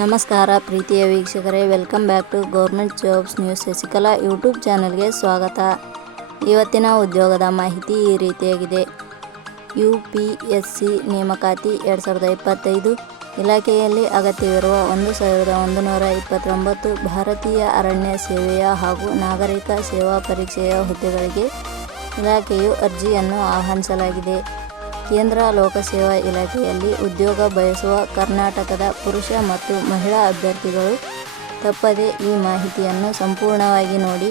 ನಮಸ್ಕಾರ ಪ್ರೀತಿಯ ವೀಕ್ಷಕರೇ, welcome back to government jobs news Shashikala YouTube ಚಾನಲ್ಗೆ ಸ್ವಾಗತ. ಇವತ್ತಿನ ಉದ್ಯೋಗದ ಮಾಹಿತಿ ಈ ರೀತಿಯಾಗಿದೆ. UPSC ನೇಮಕಾತಿ 2025 ಇಲಾಖೆಯಲ್ಲಿ ಅಗತ್ಯವಿರುವ 1129 ಭಾರತೀಯ ಅರಣ್ಯ ಸೇವೆಯ ಹಾಗೂ ನಾಗರಿಕ ಸೇವಾ ಪರೀಕ್ಷೆಯ ಹುದ್ದೆಗಳಿಗೆ ಇಲಾಖೆಯು ಅರ್ಜಿಯನ್ನು ಆಹ್ವಾನಿಸಲಾಗಿದೆ. ಕೇಂದ್ರ ಲೋಕಸೇವಾ ಇಲಾಖೆಯಲ್ಲಿ ಉದ್ಯೋಗ ಬಯಸುವ ಕರ್ನಾಟಕದ ಪುರುಷ ಮತ್ತು ಮಹಿಳಾ ಅಭ್ಯರ್ಥಿಗಳು ತಪ್ಪದೆ ಈ ಮಾಹಿತಿಯನ್ನು ಸಂಪೂರ್ಣವಾಗಿ ನೋಡಿ.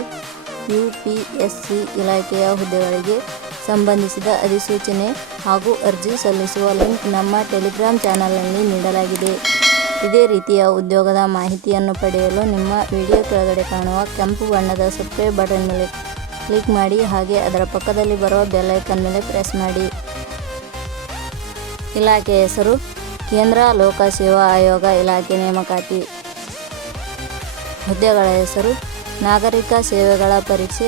UPSC ಇಲಾಖೆಯ ಹುದ್ದೆಗಳಿಗೆ ಸಂಬಂಧಿಸಿದ ಅಧಿಸೂಚನೆ ಹಾಗೂ ಅರ್ಜಿ ಸಲ್ಲಿಸುವ ಲಿಂಕ್ ನಮ್ಮ ಟೆಲಿಗ್ರಾಮ್ ಚಾನಲ್ನಲ್ಲಿ ನೀಡಲಾಗಿದೆ. ಇದೇ ರೀತಿಯ ಉದ್ಯೋಗದ ಮಾಹಿತಿಯನ್ನು ಪಡೆಯಲು ನಿಮ್ಮ ವಿಡಿಯೋ ಕೆಳಗಡೆ ಕಾಣುವ ಕೆಂಪು ಬಣ್ಣದ ಸಬ್ಸ್ಕ್ರೈಬ್ ಬಟನ್ ಮೇಲೆ ಕ್ಲಿಕ್ ಮಾಡಿ, ಹಾಗೆ ಅದರ ಪಕ್ಕದಲ್ಲಿ ಬರುವ ಬೆಲ್ ಐಕಾನ್ ಮೇಲೆ ಪ್ರೆಸ್ ಮಾಡಿ. ಇಲಾಖೆ ಹೆಸರು ಕೇಂದ್ರ ಲೋಕ ಸೇವಾ ಆಯೋಗ ಇಲಾಖೆ ನೇಮಕಾತಿ. ಹುದ್ದೆಗಳ ಹೆಸರು ನಾಗರಿಕ ಸೇವೆಗಳ ಪರೀಕ್ಷೆ,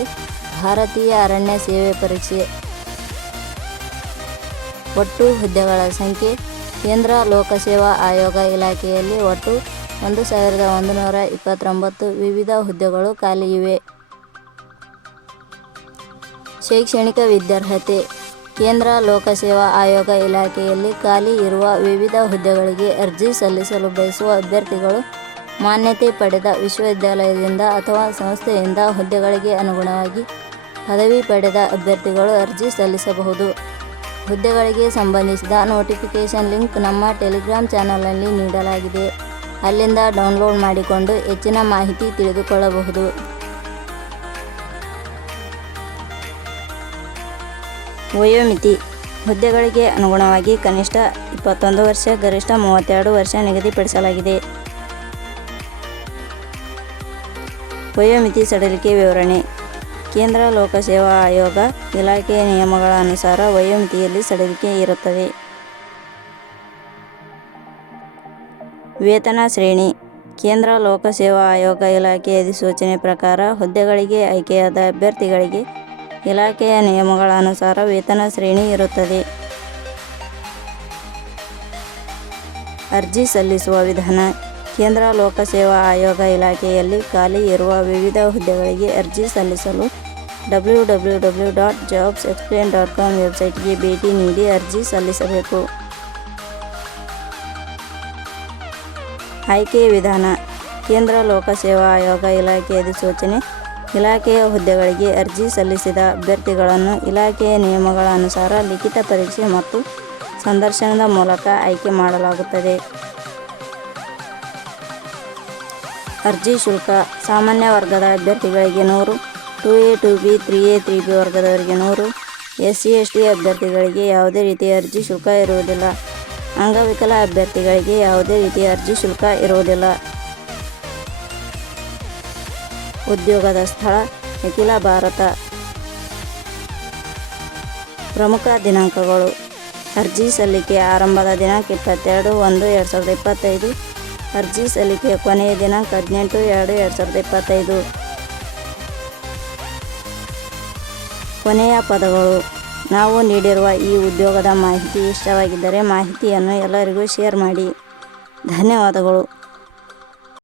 ಭಾರತೀಯ ಅರಣ್ಯ ಸೇವೆ ಪರೀಕ್ಷೆ. ಒಟ್ಟು ಹುದ್ದೆಗಳ ಸಂಖ್ಯೆ ಕೇಂದ್ರ ಲೋಕಸೇವಾ ಆಯೋಗ ಇಲಾಖೆಯಲ್ಲಿ ಒಟ್ಟು 1129 ವಿವಿಧ ಹುದ್ದೆಗಳು ಖಾಲಿ ಇವೆ. ಶೈಕ್ಷಣಿಕ ವಿದ್ಯಾರ್ಹತೆ ಕೇಂದ್ರ ಲೋಕಸೇವಾ ಆಯೋಗ ಇಲಾಖೆಯಲ್ಲಿ ಖಾಲಿ ಇರುವ ವಿವಿಧ ಹುದ್ದೆಗಳಿಗೆ ಅರ್ಜಿ ಸಲ್ಲಿಸಲು ಬಯಸುವ ಅಭ್ಯರ್ಥಿಗಳು ಮಾನ್ಯತೆ ಪಡೆದ ವಿಶ್ವವಿದ್ಯಾಲಯದಿಂದ ಅಥವಾ ಸಂಸ್ಥೆಯಿಂದ ಹುದ್ದೆಗಳಿಗೆ ಅನುಗುಣವಾಗಿ ಪದವಿ ಪಡೆದ ಅಭ್ಯರ್ಥಿಗಳು ಅರ್ಜಿ ಸಲ್ಲಿಸಬಹುದು. ಹುದ್ದೆಗಳಿಗೆ ಸಂಬಂಧಿಸಿದ ನೋಟಿಫಿಕೇಷನ್ ಲಿಂಕ್ ನಮ್ಮ ಟೆಲಿಗ್ರಾಮ್ ಚಾನಲ್ನಲ್ಲಿ ನೀಡಲಾಗಿದೆ. ಅಲ್ಲಿಂದ ಡೌನ್ಲೋಡ್ ಮಾಡಿಕೊಂಡು ಹೆಚ್ಚಿನ ಮಾಹಿತಿ ತಿಳಿದುಕೊಳ್ಳಬಹುದು. ವಯೋಮಿತಿ ಹುದ್ದೆಗಳಿಗೆ ಅನುಗುಣವಾಗಿ ಕನಿಷ್ಠ 21 ವರ್ಷ, ಗರಿಷ್ಠ 32 ವರ್ಷ ನಿಗದಿಪಡಿಸಲಾಗಿದೆ. ವಯೋಮಿತಿ ಸಡಿಲಿಕೆ ವಿವರಣೆ ಕೇಂದ್ರ ಲೋಕಸೇವಾ ಆಯೋಗ ಇಲಾಖೆಯ ನಿಯಮಗಳ ಅನುಸಾರ ವಯೋಮಿತಿಯಲ್ಲಿ ಸಡಿಲಿಕೆ ಇರುತ್ತದೆ. ವೇತನ ಶ್ರೇಣಿ ಕೇಂದ್ರ ಲೋಕಸೇವಾ ಆಯೋಗ ಇಲಾಖೆಯ ಅಧಿಸೂಚನೆ ಪ್ರಕಾರ ಹುದ್ದೆಗಳಿಗೆ ಆಯ್ಕೆಯಾದ ಅಭ್ಯರ್ಥಿಗಳಿಗೆ ಇಲಾಖೆಯ ನಿಯಮಗಳ ಅನುಸಾರ ವೇತನ ಶ್ರೇಣಿ ಇರುತ್ತದೆ. ಅರ್ಜಿ ಸಲ್ಲಿಸುವ ವಿಧಾನ ಕೇಂದ್ರ ಲೋಕಸೇವಾ ಆಯೋಗ ಇಲಾಖೆಯಲ್ಲಿ ಖಾಲಿ ಇರುವ ವಿವಿಧ ಹುದ್ದೆಗಳಿಗೆ ಅರ್ಜಿ ಸಲ್ಲಿಸಲು www.jobsexplain.com ವೆಬ್ಸೈಟ್ಗೆ ಭೇಟಿ ನೀಡಿ ಅರ್ಜಿ ಸಲ್ಲಿಸಬೇಕು. ಆಯ್ಕೆಯ ವಿಧಾನ ಕೇಂದ್ರ ಲೋಕಸೇವಾ ಆಯೋಗ ಇಲಾಖೆಯ ಅಧಿಸೂಚನೆ ಇಲಾಖೆಯ ಹುದ್ದೆಗಳಿಗೆ ಅರ್ಜಿ ಸಲ್ಲಿಸಿದ ಅಭ್ಯರ್ಥಿಗಳನ್ನು ಇಲಾಖೆಯ ನಿಯಮಗಳ ಅನುಸಾರ ಲಿಖಿತ ಪರೀಕ್ಷೆ ಮತ್ತು ಸಂದರ್ಶನದ ಮೂಲಕ ಆಯ್ಕೆ ಮಾಡಲಾಗುತ್ತದೆ. ಅರ್ಜಿ ಶುಲ್ಕ ಸಾಮಾನ್ಯ ವರ್ಗದ ಅಭ್ಯರ್ಥಿಗಳಿಗೆ 100, 2A, 2B, 3A, 3B ವರ್ಗದವರಿಗೆ 100, SC, ST ಅಭ್ಯರ್ಥಿಗಳಿಗೆ ಯಾವುದೇ ರೀತಿಯ ಅರ್ಜಿ ಶುಲ್ಕ ಇರುವುದಿಲ್ಲ. ಅಂಗವಿಕಲ ಅಭ್ಯರ್ಥಿಗಳಿಗೆ ಯಾವುದೇ ರೀತಿಯ ಅರ್ಜಿ ಶುಲ್ಕ ಇರುವುದಿಲ್ಲ. ಉದ್ಯೋಗದ ಸ್ಥಳ ಅಖಿಲ ಭಾರತ. ಪ್ರಮುಖ ದಿನಾಂಕಗಳು ಅರ್ಜಿ ಸಲ್ಲಿಕೆ ಆರಂಭದ ದಿನಾಂಕ 22/1/2025. ಅರ್ಜಿ ಸಲ್ಲಿಕೆಯ ಕೊನೆಯ ದಿನಾಂಕ 18/2/2025. ಕೊನೆಯ ಪದಗಳು ನಾವು ನೀಡಿರುವ ಈ ಉದ್ಯೋಗದ ಮಾಹಿತಿ ಇಷ್ಟವಾಗಿದ್ದರೆ ಮಾಹಿತಿಯನ್ನು ಎಲ್ಲರಿಗೂ ಶೇರ್ ಮಾಡಿ. ಧನ್ಯವಾದಗಳು.